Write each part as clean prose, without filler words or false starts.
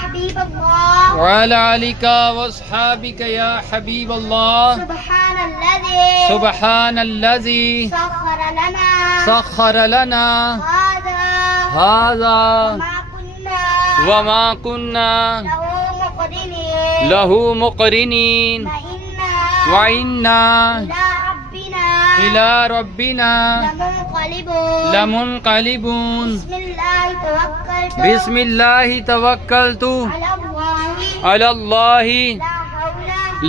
हबीब अल्लाह वअला आलिका वअस्हाबिका या हबीब अल्लाह सुब्हानल्लज़ी सख्खर लना हाज़ा वमा कुन्ना लहू मुक़रिनीन व इन्ना इला रब्बिना लमुनक़लिबून बिस्मिल्लाहि तवक्कलतु अलल्लाहि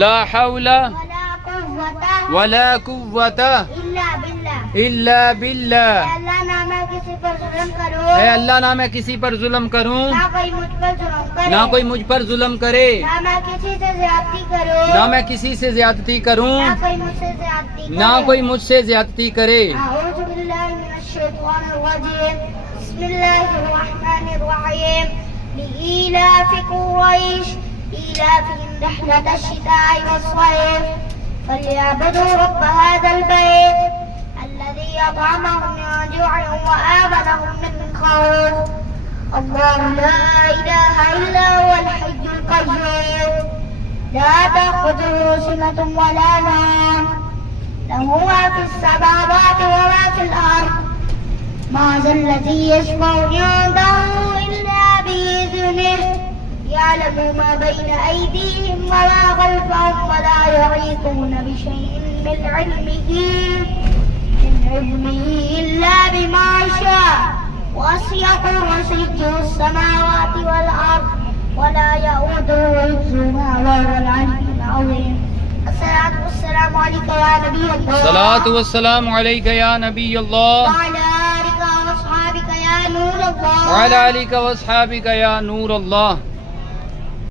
ला हौला वला कुव्वता इल्ला बिल्लाह। ऐ अल्लाह ना मैं किसी पर जुल्म करूं, ना कोई मुझ पर जुल्म करे, ना मैं किसी से ज्यादती करूं, ना कोई मुझसे ज्यादती करे। فليعبدوا رب هذا البيت الذي أطعمهم من جوع وآمنهم من خوف الله لا إله إلا هو الحي القيوم لا تأخذه سنة ولا نوم له ما في السماوات وما في الأرض ما ذا الذي يشفع عنده إلا بإذنه يعلم ما بين أيديهم وما خلفهم ولا يحيطون بشيء من علمه إلا بما شاء وسع كرسيه السماوات والأرض ولا يؤوده حفظهما وهو العلي العظيم الصلاة والسلام عليك يا نبي الله सलातु वस्सलामु अलैका या नबी अल्लाह وعلى آلك وأصحابك يا نور الله वअला आलिका वअस्हाबिका या नूर अल्लाह।